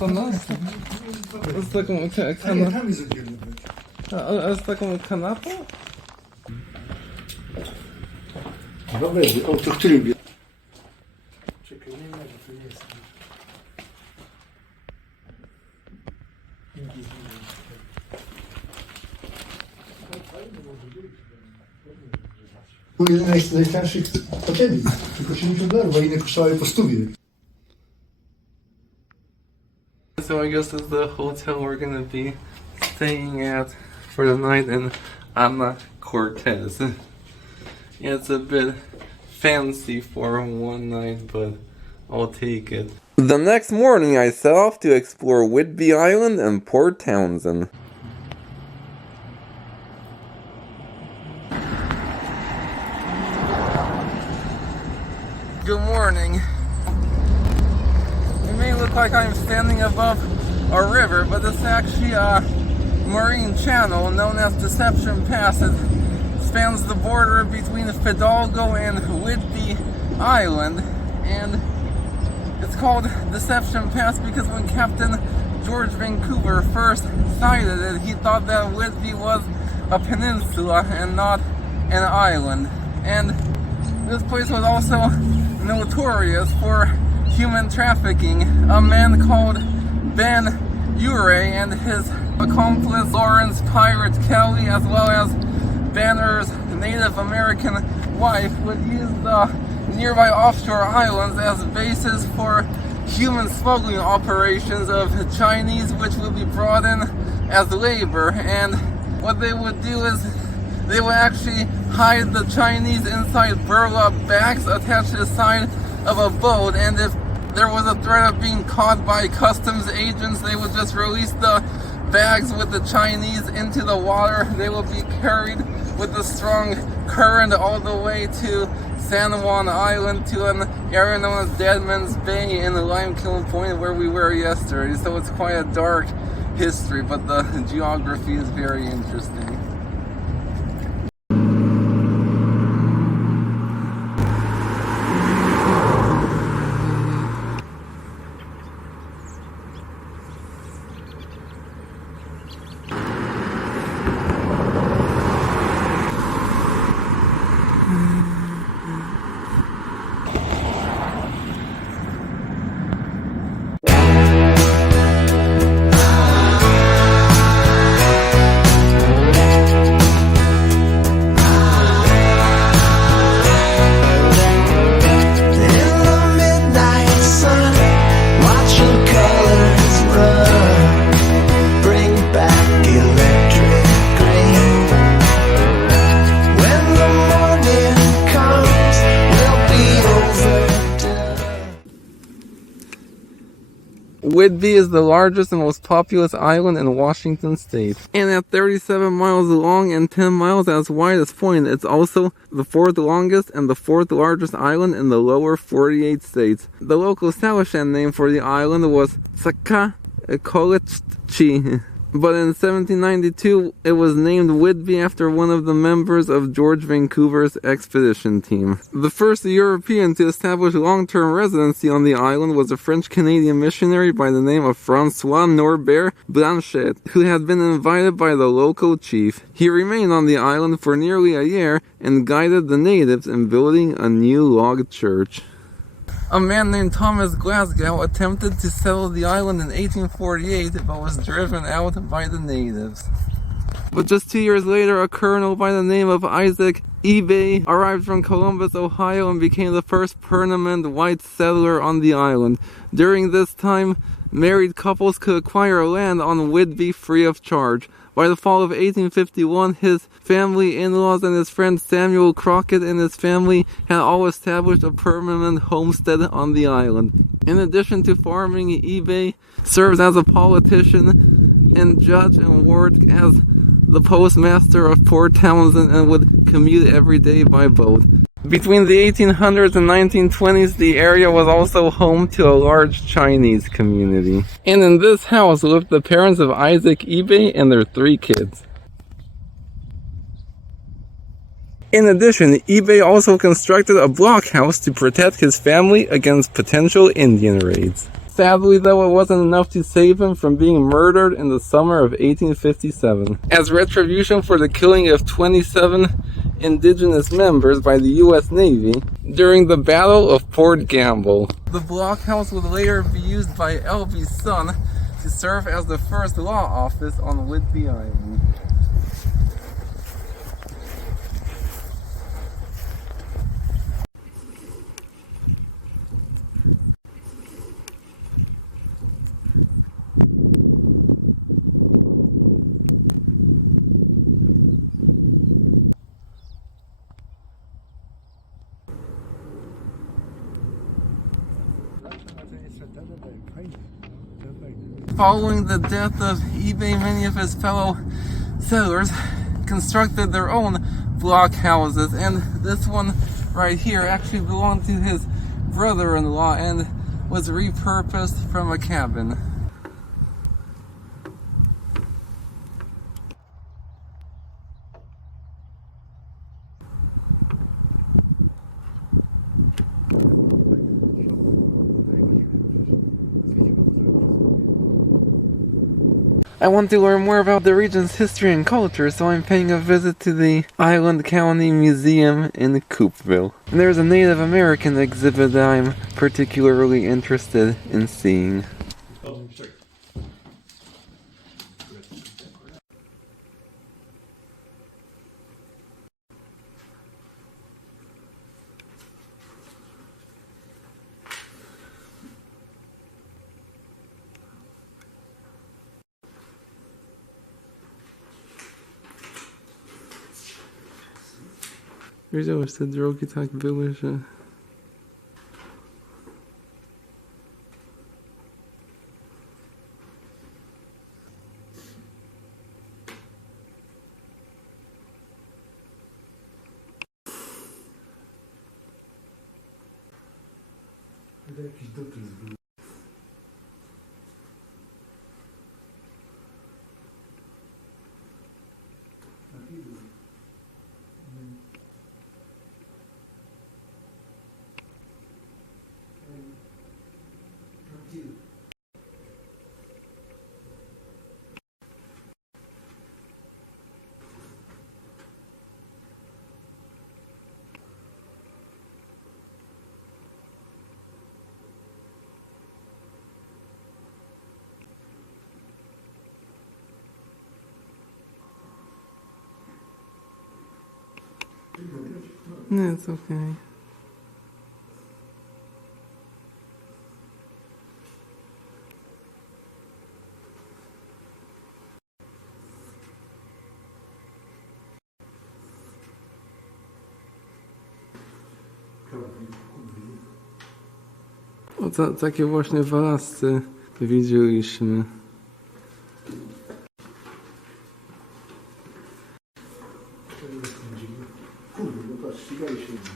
to nas? Z taką kanapą? Tam jest oddzielny być. A z taką kanapą? Dobra, o to który bie? Czekaj, nie ma, to nie jest. Był jeden z najstarszych hoteli, tylko $70, a inne kosztowały po 100. So I guess this is the hotel we're gonna be staying at for the night in Anacortes. Yeah, it's a bit fancy for one night, but I'll take it. The next morning I set off to explore Whidbey Island and Port Townsend. Good morning. It may look like I'm standing above a river, but it's actually a marine channel known as Deception Pass. It spans the border between Fidalgo and Whidbey Island, and it's called Deception Pass because when Captain George Vancouver first sighted it, he thought that Whidbey was a peninsula and not an island. And this place was also notorious for human trafficking. A man called Ben Urey and his accomplice Lawrence Pirate Kelly, as well as Banner's Native American wife, would use the nearby offshore islands as bases for human smuggling operations of Chinese, which would be brought in as labor. And what they would do is they would actually hide the Chinese inside burlap bags attached to the side of a boat, and if there was a threat of being caught by customs agents, they would just release the bags with the Chinese into the water. They would be carried with a strong current all the way to San Juan Island, to an area known as Deadman's Bay in the Limekiln Point where we were yesterday. So it's quite a dark history, but the geography is very interesting. Whidbey is the largest and most populous island in Washington state. And at 37 miles long and 10 miles at its widest point, it's also the fourth longest and the fourth largest island in the lower 48 states. The local Salishan name for the island was Anacortes. But in 1792, it was named Whidbey after one of the members of George Vancouver's expedition team. The first European to establish long-term residency on the island was a French-Canadian missionary by the name of François Norbert Blanchet, who had been invited by the local chief. He remained on the island for nearly a year and guided the natives in building a new log church. A man named Thomas Glasgow attempted to settle the island in 1848, but was driven out by the natives. But just 2 years later, a colonel by the name of Isaac Ebey arrived from Columbus, Ohio, and became the first permanent white settler on the island. During this time, married couples could acquire land on Whidbey free of charge. By the fall of 1851, his family, in-laws, and his friend Samuel Crockett and his family had all established a permanent homestead on the island. In addition to farming, Ebey served as a politician and judge and worked as the postmaster of Port Townsend and would commute every day by boat. Between the 1800s and 1920s, the area was also home to a large Chinese community. And in this house lived the parents of Isaac Ebey and their 3 kids. In addition, Ebey also constructed a blockhouse to protect his family against potential Indian raids. Sadly, though, it wasn't enough to save him from being murdered in the summer of 1857. As retribution for the killing of 27 indigenous members by the U.S. Navy during the Battle of Port Gamble. The blockhouse would later be used by Ebey's son to serve as the first law office on Whidbey Island. Following the death of Ebey, many of his fellow settlers constructed their own blockhouses, and this one right here actually belonged to his brother-in-law and was repurposed from a cabin. I want to learn more about the region's history and culture, so I'm paying a visit to the Island County Museum in Coupeville. And there's a Native American exhibit that I'm particularly interested in seeing. Wiedziałeś, te drogi tak były, że... Jakiś dopis był. No, it's okay. O, takie właśnie w Alasce widzieliśmy. Ścigali się, widzisz?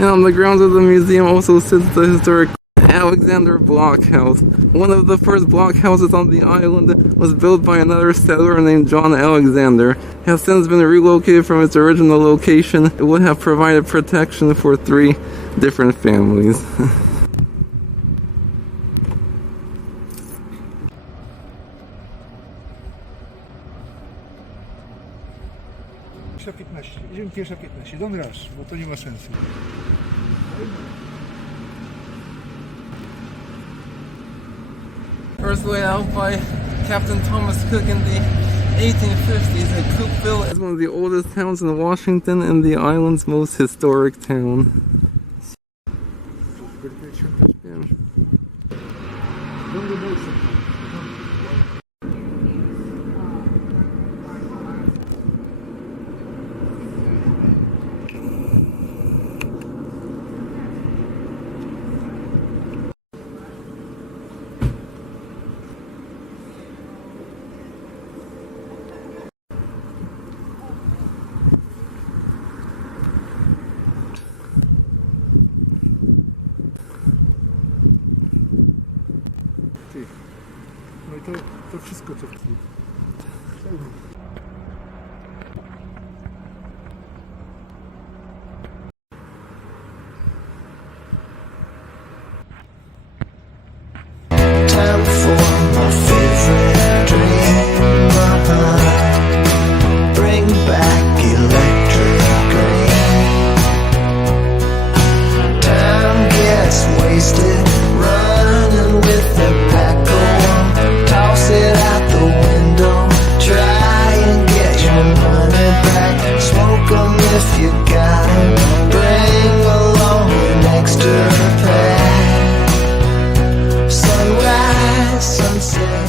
And on the grounds of the museum also sits the historic Alexander Blockhouse. One of the first blockhouses on the island was built by another settler named John Alexander. It has since been relocated from its original location. It would have provided protection for 3 different families. Idziemy pierwsza 15. Don't rush, bo to nie ma sensu. First laid out by Captain Thomas Cook in the 1850s, and Coupeville is one of the oldest towns in Washington and the island's most historic town. No i to wszystko co w tym. Time for my favorite dream. Bring back electric green. Time gets wasted running with the pack on. Toss it out the window. Try and get your money back. Smoke 'em if you got 'em. Bring along an extra pack. Sunrise, sunset.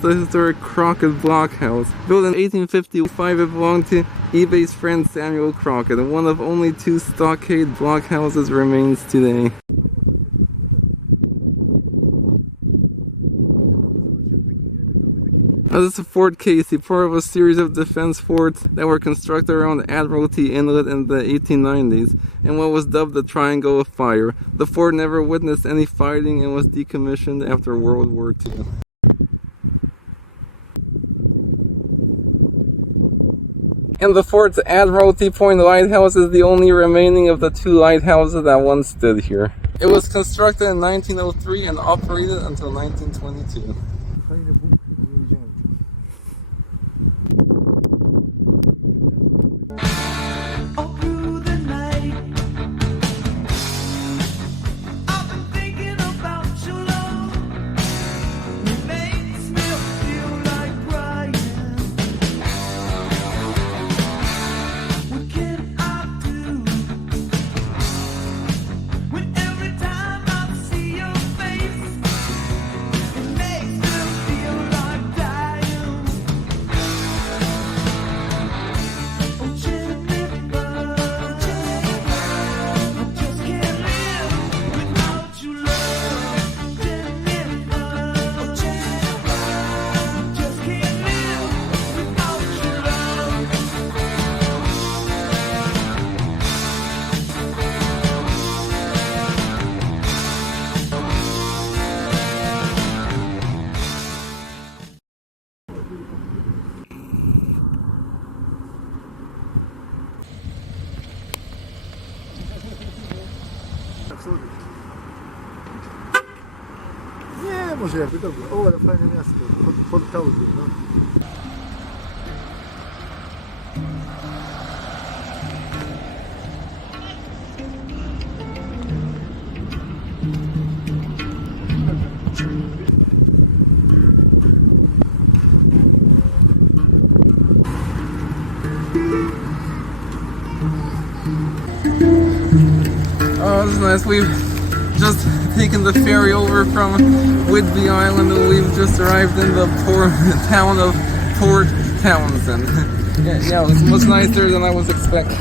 The historic Crockett Blockhouse. Built in 1855, it belonged to Ebey's friend Samuel Crockett, and one of only 2 stockade blockhouses remains today. This is Fort Casey, part of a series of defense forts that were constructed around Admiralty Inlet in the 1890s, and what was dubbed the Triangle of Fire. The fort never witnessed any fighting and was decommissioned after World War II. And the fort's Admiralty Point Lighthouse is the only remaining of the 2 lighthouses that once stood here. It was constructed in 1903 and operated until 1922. Fajny bunkier, nie widziałem. All through the night, I've been thinking about your love. It makes me feel like crying. What can I do when every time I see your face, it makes me feel like dying? Oh, Jennifer, I just can't live without your love. Jennifer, oh, Jennifer, I just can't live without your love. Nie, może jakby dobra. O, ale fajne miasto. Port Townsend, no. Oh, this is nice. We've just taken the ferry over from Whidbey Island and we've just arrived in the town of Port Townsend. Yeah, it was much nicer than I was expecting.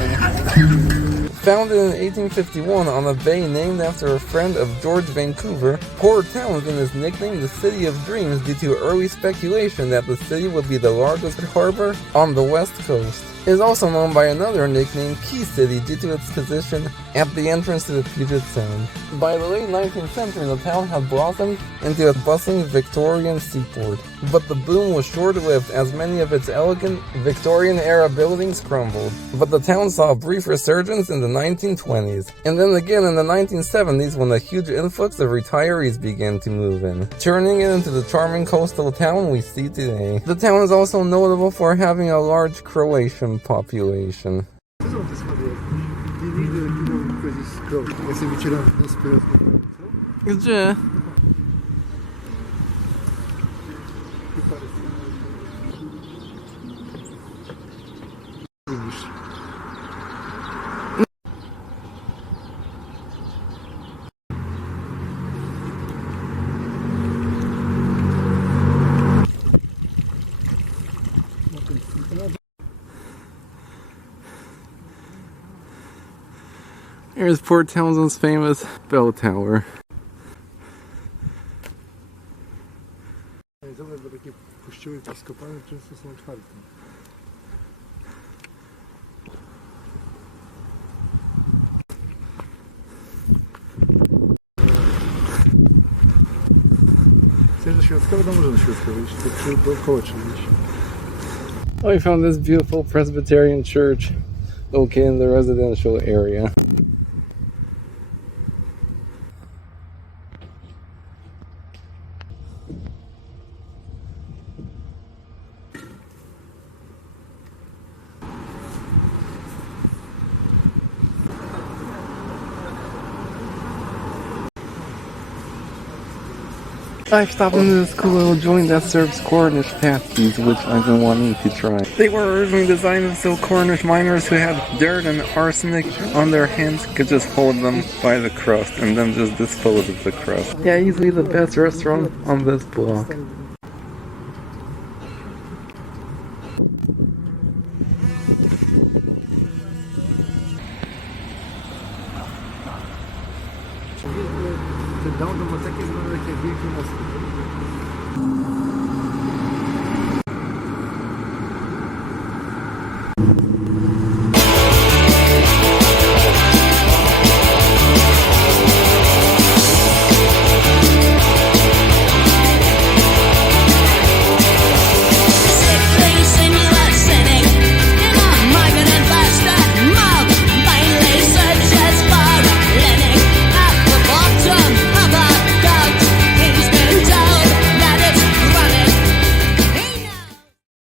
Founded in 1851 on a bay named after a friend of George Vancouver, Port Townsend is nicknamed the City of Dreams due to early speculation that the city would be the largest harbor on the west coast. It is also known by another nickname, Key City, due to its position at the entrance to the Puget Sound. By the late 19th century, the town had blossomed into a bustling Victorian seaport. But the boom was short-lived as many of its elegant Victorian-era buildings crumbled. But the town saw a brief resurgence in the 1920s, and then again in the 1970s when a huge influx of retirees began to move in, turning it into the charming coastal town we see today. The town is also notable for having a large Croatian population. Co są te schody jakieś? Nie widzę, jak powiedzieć skrok. Ja sobie wycieram nos pyrotnikiem. Co? Gdzie? Widzisz. Here's Port Townsend's famous bell tower. Zobacz, bo takie kościoły episkopalne często są otwarte. Chcesz do Świątkowa? No może do Świątkowa iść, to dookoła trzeba iść. We found this beautiful Presbyterian church located in the residential area. I've stopped into this cool little joint that serves Cornish pasties, which I've been wanting to try. They were originally designed so Cornish miners who had dirt and arsenic on their hands could just hold them by the crust and then just dispose of the crust. Yeah, easily the best restaurant on this block. Ten dom to ma takie wielkie mosty.